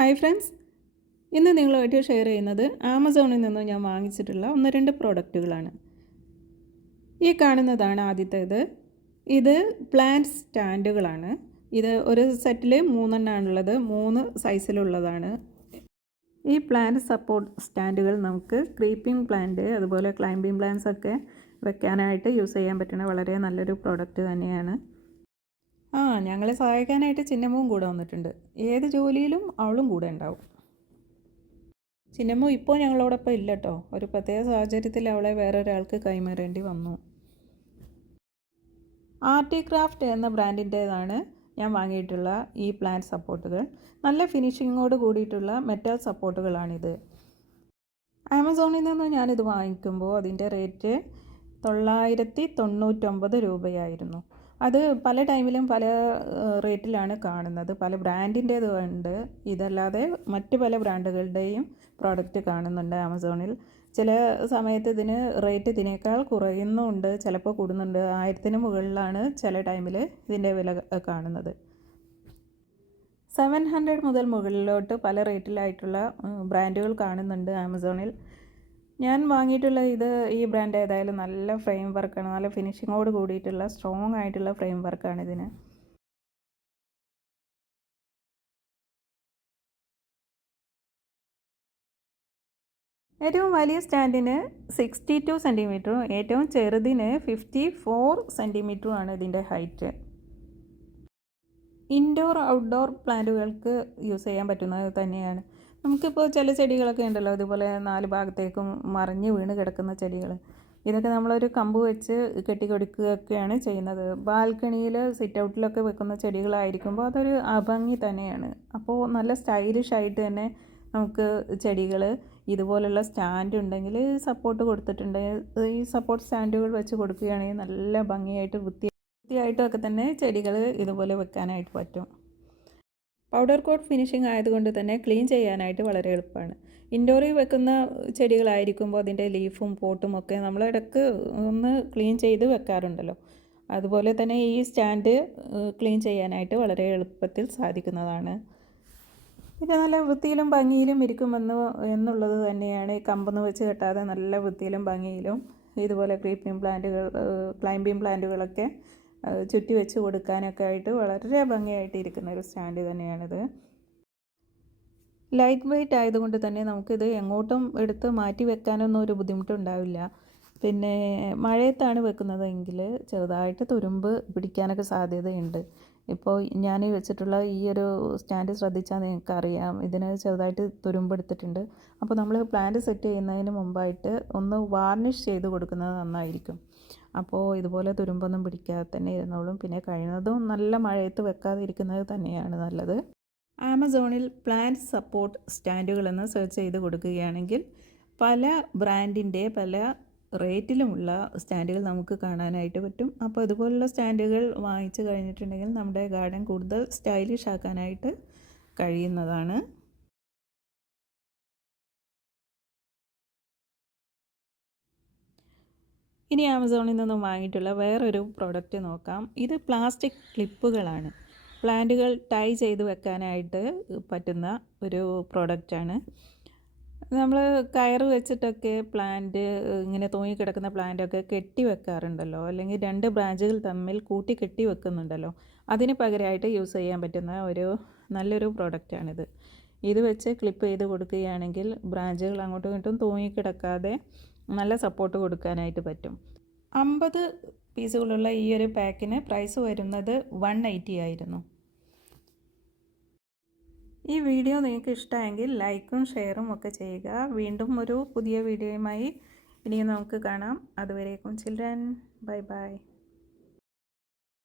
Hi friends, ഇന്ന് നിങ്ങളുമായിട്ട് share ചെയ്യുന്നത് ആമസോണിൽ നിന്ന് ഞാൻ വാങ്ങിച്ചിട്ടുള്ള 1-2 പ്രോഡക്റ്റുകളാണ്. ഈ കാണുന്നതാണ് ആദ്യത്തേത്. ഇത് പ്ലാന്റ് സ്റ്റാൻഡുകളാണ്. ഇത് ഒരു സെറ്റിൽ 3 എണ്ണമാണുള്ളത്. 3 സൈസിലുള്ളതാണ്. ഈ പ്ലാന്റ് സപ്പോർട്ട് സ്റ്റാൻഡുകൾ നമുക്ക് ക്രീപ്പിംഗ് പ്ലാന്റ് അതുപോലെ ക്ലൈംബിംഗ് പ്ലാന്റ്സ് ഒക്കെ വെക്കാനായിട്ട് യൂസ് ചെയ്യാൻ പറ്റുന്ന വളരെ നല്ലൊരു പ്രോഡക്റ്റ് തന്നെയാണ്. ഞങ്ങളെ സഹായിക്കാനായിട്ട് ചിന്നമ്മവും കൂടെ വന്നിട്ടുണ്ട്. ഏത് ജോലിയിലും അവളും കൂടെ ഉണ്ടാവും. ചിന്നമ്മ ഇപ്പോൾ ഞങ്ങളോടൊപ്പം ഇല്ല കേട്ടോ. ഒരു പ്രത്യേക സാഹചര്യത്തിൽ അവളെ വേറൊരാൾക്ക് കൈമാറേണ്ടി വന്നു. ആർട്ടിക്രാഫ്റ്റ് എന്ന ബ്രാൻഡിൻ്റേതാണ് ഞാൻ വാങ്ങിയിട്ടുള്ള ഈ പ്ലാന്റ് സപ്പോർട്ടുകൾ. നല്ല ഫിനിഷിങ്ങോട് കൂടിയിട്ടുള്ള മെറ്റൽ സപ്പോർട്ടുകളാണിത്. ആമസോണിൽ നിന്ന് ഞാനിത് വാങ്ങിക്കുമ്പോൾ അതിൻ്റെ റേറ്റ് 999 രൂപയായിരുന്നു. അത് പല ടൈമിലും പല റേറ്റിലാണ് കാണുന്നത്. പല ബ്രാൻഡിൻ്റേതുണ്ട്. ഇതല്ലാതെ മറ്റ് പല ബ്രാൻഡുകളുടെയും പ്രോഡക്റ്റ് കാണുന്നുണ്ട് ആമസോണിൽ. ചില സമയത്ത് ഇതിന് റേറ്റ് ഇതിനേക്കാൾ കുറയുന്നുമുണ്ട്, ചിലപ്പോൾ കൂടുന്നുണ്ട്. 1000-ന് മുകളിലാണ് ചില ടൈമിൽ ഇതിൻ്റെ വില കാണുന്നത്. 700 മുതൽ മുകളിലോട്ട് പല റേറ്റിലായിട്ടുള്ള ബ്രാൻഡുകൾ കാണുന്നുണ്ട് ആമസോണിൽ. ഞാൻ വാങ്ങിയിട്ടുള്ള ഈ ബ്രാൻഡ് ഏതായാലും നല്ല ഫ്രെയിം വർക്കാണ്. നല്ല ഫിനിഷിങ്ങോട് കൂടിയിട്ടുള്ള സ്ട്രോങ് ആയിട്ടുള്ള ഫ്രെയിം വർക്കാണ് ഇതിന്. ഏറ്റവും വലിയ സ്റ്റാൻഡിന് 62 സെൻറ്റിമീറ്ററും ഏറ്റവും ചെറുതിന് 54 സെൻറ്റിമീറ്ററുമാണ് ഇതിൻ്റെ ഹൈറ്റ്. ഇൻഡോർ ഔട്ട്ഡോർ പ്ലാന്റുകൾക്ക് യൂസ് ചെയ്യാൻ പറ്റുന്നത് തന്നെയാണ്. നമുക്കിപ്പോൾ ചില ചെടികളൊക്കെ ഉണ്ടല്ലോ, ഇതുപോലെ 4 ഭാഗത്തേക്കും മറിഞ്ഞ് വീണ് കിടക്കുന്ന ചെടികൾ. ഇതൊക്കെ നമ്മളൊരു കമ്പ് വെച്ച് കെട്ടിക്കൊടുക്കുകയൊക്കെയാണ് ചെയ്യുന്നത്. ബാൽക്കണിയിൽ സിറ്റ് ഔട്ടിലൊക്കെ വെക്കുന്ന ചെടികളായിരിക്കുമ്പോൾ അതൊരു അഭംഗി തന്നെയാണ്. അപ്പോൾ നല്ല സ്റ്റൈലിഷ് ആയിട്ട് തന്നെ നമുക്ക് ചെടികൾ ഇതുപോലുള്ള സ്റ്റാൻഡ് ഉണ്ടെങ്കിൽ സപ്പോർട്ട് കൊടുത്തിട്ടുണ്ടെങ്കിൽ ഈ സപ്പോർട്ട് സ്റ്റാൻഡുകൾ വെച്ച് കൊടുക്കുകയാണെങ്കിൽ നല്ല ഭംഗിയായിട്ട് വൃത്തിയായിട്ടൊക്കെ തന്നെ ചെടികൾ ഇതുപോലെ വെക്കാനായിട്ട് പറ്റും. പൗഡർ കോട്ട് ഫിനിഷിംഗ് ആയതുകൊണ്ട് തന്നെ ക്ലീൻ ചെയ്യാനായിട്ട് വളരെ എളുപ്പമാണ്. ഇൻഡോറിൽ വെക്കുന്ന ചെടികളായിരിക്കുമ്പോൾ അതിൻ്റെ ലീഫും പോട്ടും ഒക്കെ നമ്മൾ ഇടയ്ക്ക് ഒന്ന് ക്ലീൻ ചെയ്ത് വെക്കാറുണ്ടല്ലോ. അതുപോലെ തന്നെ ഈ സ്റ്റാൻഡ് ക്ലീൻ ചെയ്യാനായിട്ട് വളരെ എളുപ്പത്തിൽ സാധിക്കുന്നതാണ്. പിന്നെ നല്ല വൃത്തിയിലും ഭംഗിയിലും എന്നുള്ളത് തന്നെയാണ്. ഈ കമ്പൊന്ന് വെച്ച് കെട്ടാതെ നല്ല വൃത്തിയിലും ഭംഗിയിലും ഇതുപോലെ ക്ലൈംബിംഗ് പ്ലാന്റുകളൊക്കെ ചുറ്റി വെച്ച് കൊടുക്കാനൊക്കെ ആയിട്ട് വളരെ ഭംഗിയായിട്ട് ഇരിക്കുന്ന ഒരു സ്റ്റാൻഡ് തന്നെയാണിത്. ലൈറ്റ് വെയ്റ്റ് ആയതുകൊണ്ട് തന്നെ നമുക്കിത് എങ്ങോട്ടും എടുത്ത് മാറ്റി വെക്കാനൊന്നും ഒരു ബുദ്ധിമുട്ടുണ്ടാവില്ല. പിന്നെ മഴയത്താണ് വെക്കുന്നതെങ്കിൽ ചെറുതായിട്ട് തുരുമ്പ് പിടിക്കാനൊക്കെ സാധ്യതയുണ്ട്. ഇപ്പോൾ ഞാൻ വെച്ചിട്ടുള്ള ഈ ഒരു സ്റ്റാൻഡ് ശ്രദ്ധിച്ചാൽ നിങ്ങൾക്കറിയാം, ഇതിന് ചെറുതായിട്ട് തുരുമ്പെടുത്തിട്ടുണ്ട്. അപ്പോൾ നമ്മൾ പ്ലാന്റ് സെറ്റ് ചെയ്യുന്നതിന് മുമ്പായിട്ട് ഒന്ന് വാർണിഷ് ചെയ്ത് കൊടുക്കുന്നത് നന്നായിരിക്കും. അപ്പോൾ ഇതുപോലെ തുരുമ്പൊന്നും പിടിക്കാതെ തന്നെ ഇരുന്നോളും. പിന്നെ കഴിയുന്നതും നല്ല മഴയത്ത് വെക്കാതെ ഇരിക്കുന്നത് തന്നെയാണ് നല്ലത്. ആമസോണിൽ പ്ലാന്റ് സപ്പോർട്ട് സ്റ്റാൻഡുകളെന്ന് സെർച്ച് ചെയ്ത് കൊടുക്കുകയാണെങ്കിൽ പല ബ്രാൻഡിൻ്റെ പല റേറ്റിലുമുള്ള സ്റ്റാൻഡുകൾ നമുക്ക് കാണാനായിട്ട് പറ്റും. അപ്പോൾ ഇതുപോലുള്ള സ്റ്റാൻഡുകൾ വാങ്ങിച്ച് കഴിഞ്ഞിട്ടുണ്ടെങ്കിൽ നമ്മുടെ ഗാർഡൻ കൂടുതൽ സ്റ്റൈലിഷ് ആക്കാനായിട്ട് കഴിയുന്നതാണ്. ഇനി ആമസോണിൽ നിന്നും വാങ്ങിയിട്ടുള്ള വേറൊരു പ്രോഡക്റ്റ് നോക്കാം. ഇത് പ്ലാസ്റ്റിക് ക്ലിപ്പുകളാണ്. പ്ലാന്റുകൾ ടൈ ചെയ്ത് വെക്കാനായിട്ട് പറ്റുന്ന ഒരു പ്രോഡക്റ്റാണ്. നമ്മൾ കയറ് വെച്ചിട്ടൊക്കെ പ്ലാന്റ് ഇങ്ങനെ തൂങ്ങിക്കിടക്കുന്ന പ്ലാന്റൊക്കെ കെട്ടി വെക്കാറുണ്ടല്ലോ, അല്ലെങ്കിൽ 2 ബ്രാഞ്ചുകൾ തമ്മിൽ കൂട്ടി കെട്ടി വെക്കുന്നുണ്ടല്ലോ. അതിന് പകരമായിട്ട് യൂസ് ചെയ്യാൻ പറ്റുന്ന ഒരു നല്ലൊരു പ്രോഡക്റ്റാണിത്. ഇത് വെച്ച് ക്ലിപ്പ് ചെയ്ത് കൊടുക്കുകയാണെങ്കിൽ ബ്രാഞ്ചുകൾ അങ്ങോട്ടും ഇങ്ങോട്ടും തൂങ്ങിക്കിടക്കാതെ നല്ല സപ്പോർട്ട് കൊടുക്കാനായിട്ട് പറ്റും. 50 പീസുകളുള്ള ഈ ഒരു പാക്കിന് പ്രൈസ് വരുന്നത് 180 ആയിരുന്നു. ഈ വീഡിയോ നിങ്ങൾക്ക് ഇഷ്ടമായെങ്കിൽ ലൈക്കും ഷെയറും ഒക്കെ ചെയ്യുക. വീണ്ടും ഒരു പുതിയ വീഡിയോയുമായി ഇനിയും നമുക്ക് കാണാം. അതുവരേക്കും ചിൽഡ്രൻ, ബൈ ബൈ.